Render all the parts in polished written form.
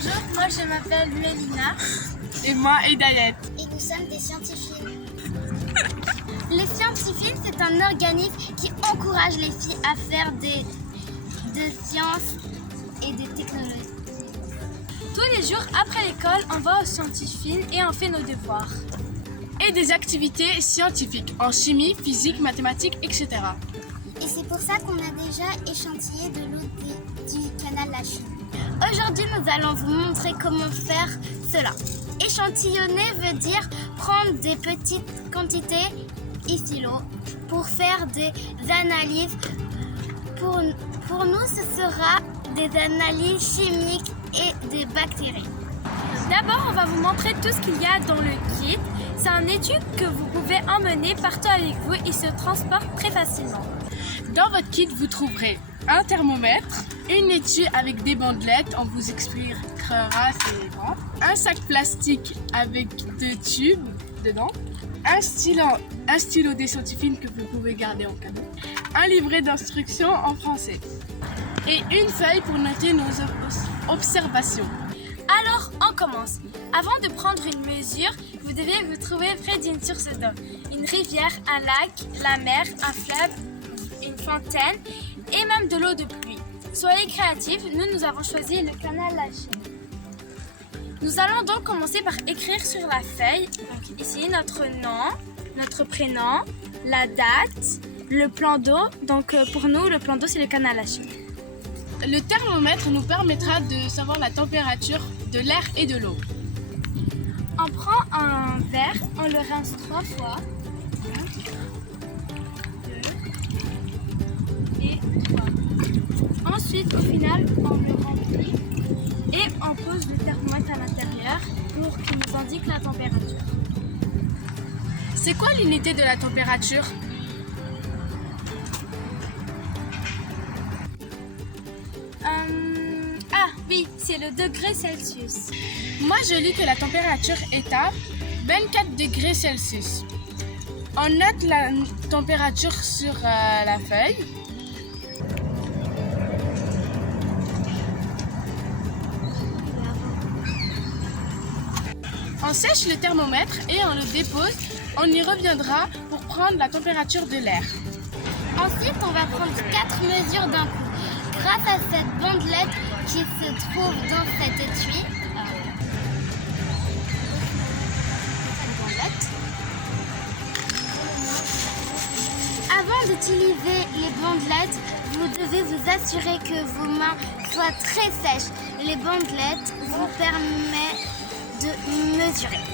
Bonjour, moi je m'appelle Mélina. Et moi, Edayet. Et nous sommes des scientifiques. Les scientifiques, c'est un organisme qui encourage les filles à faire de sciences et des technologies. Tous les jours après l'école, on va aux scientifiques et on fait nos devoirs. Et des activités scientifiques en chimie, physique, mathématiques, etc. Et c'est pour ça qu'on a déjà échantillé de l'eau du canal La Chine. Aujourd'hui, nous allons vous montrer comment faire cela. Échantillonner veut dire prendre des petites quantités ici l'eau pour faire des analyses. Pour nous, ce sera des analyses chimiques et des bactéries. D'abord, on va vous montrer tout ce qu'il y a dans le kit. C'est un étui que vous pouvez emmener partout avec vous et se transporte très facilement. Dans votre kit, vous trouverez un thermomètre, une étui avec des bandelettes, on vous expliquera c'est quoi, un sac plastique avec 2 tubes dedans, un stylo des scientifiques que vous pouvez garder en cadeau, un livret d'instructions en français et une feuille pour noter nos observations. Alors, on commence. Avant de prendre une mesure, vous devez vous trouver près d'une source d'eau. Une rivière, un lac, la mer, un fleuve, une fontaine et même de l'eau de pluie. Soyez créatifs, nous avons choisi le canal La Chine. Nous allons donc commencer par écrire sur la feuille, donc ici notre nom, notre prénom, la date, le plan d'eau. Donc pour nous, le plan d'eau c'est le canal La Chine. Le thermomètre nous permettra de savoir la température de l'air et de l'eau. On prend un verre, on le rince 3 fois. 1, 2 et 3. Ensuite, au final, on le remplit et on pose le thermomètre à l'intérieur pour qu'il nous indique la température. C'est quoi l'unité de la température ? Oui, c'est le degré Celsius. Moi, je lis que la température est à 24 degrés Celsius. On note la température sur la feuille. On sèche le thermomètre et on le dépose. On y reviendra pour prendre la température de l'air. Ensuite, on va prendre 4 mesures d'un coup. Grâce à cette bandelette qui se trouve dans cet étui. Avant d'utiliser les bandelettes, vous devez vous assurer que vos mains soient très sèches. Les bandelettes vous permettent de mesurer.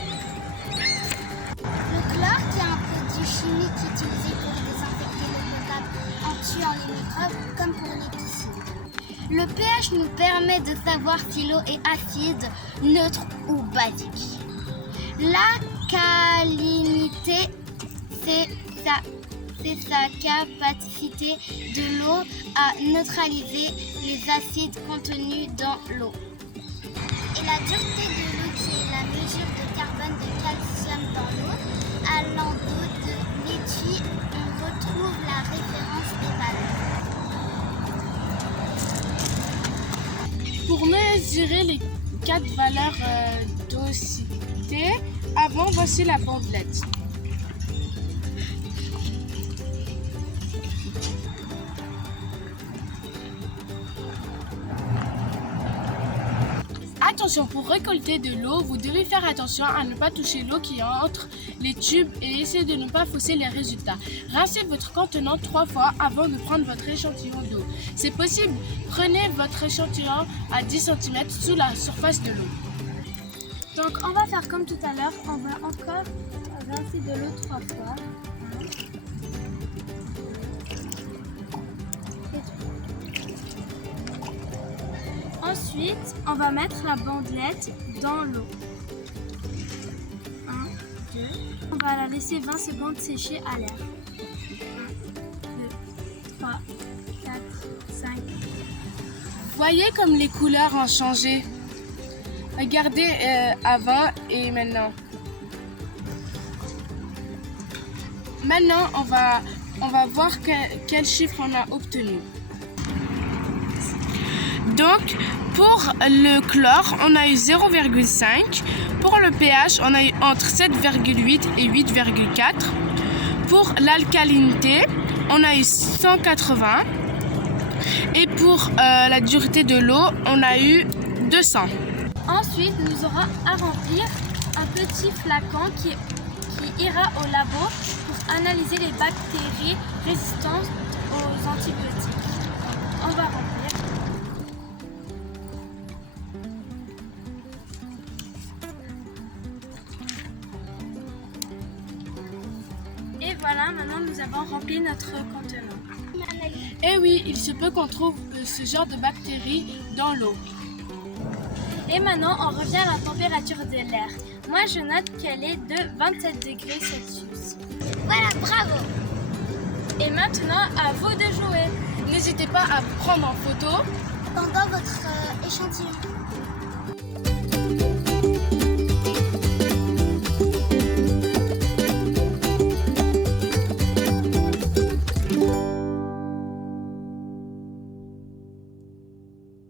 Le chlore, qui est un produit chimique utilisé pour désinfecter l'eau potable en tuant les microbes, comme pour les piscines. Le pH nous permet de savoir si l'eau est acide, neutre ou basique. La calinité, c'est sa capacité de l'eau à neutraliser les acides contenus dans l'eau. Et la dureté de l'eau, qui est la mesure de carbone de calcium dans l'eau, à l'endos de l'étui, on retrouve la référence des valeurs. Pour mesurer les 4 valeurs d'eau-cité, avant, voici la bandelette. Attention, pour récolter de l'eau, vous devez faire attention à ne pas toucher l'eau qui est entre les tubes et essayer de ne pas fausser les résultats. Rincez votre contenant 3 fois avant de prendre votre échantillon d'eau. C'est possible, prenez votre échantillon à 10 cm sous la surface de l'eau. Donc on va faire comme tout à l'heure, on va encore rincer de l'eau 3 fois. Ensuite, on va mettre la bandelette dans l'eau. 1, 2. On va la laisser 20 secondes sécher à l'air. 1, 2, 3, 4, 5. Voyez comme les couleurs ont changé. Regardez avant et maintenant. Maintenant, on va voir quel chiffre on a obtenu. Donc, Pour le chlore, on a eu 0,5. Pour le pH, on a eu entre 7,8 et 8,4. Pour l'alcalinité, on a eu 180. Et pour la dureté de l'eau, on a eu 200. Ensuite, nous aurons à remplir un petit flacon qui ira au labo pour analyser les bactéries résistantes aux antibiotiques. On va remplir. Et voilà, maintenant nous avons rempli notre contenant. Et oui, il se peut qu'on trouve ce genre de bactéries dans l'eau. Et maintenant, on revient à la température de l'air. Moi, je note qu'elle est de 27 degrés Celsius. Voilà, bravo. Et maintenant, à vous de jouer. N'hésitez pas à vous prendre en photo. Pendant votre échantillon.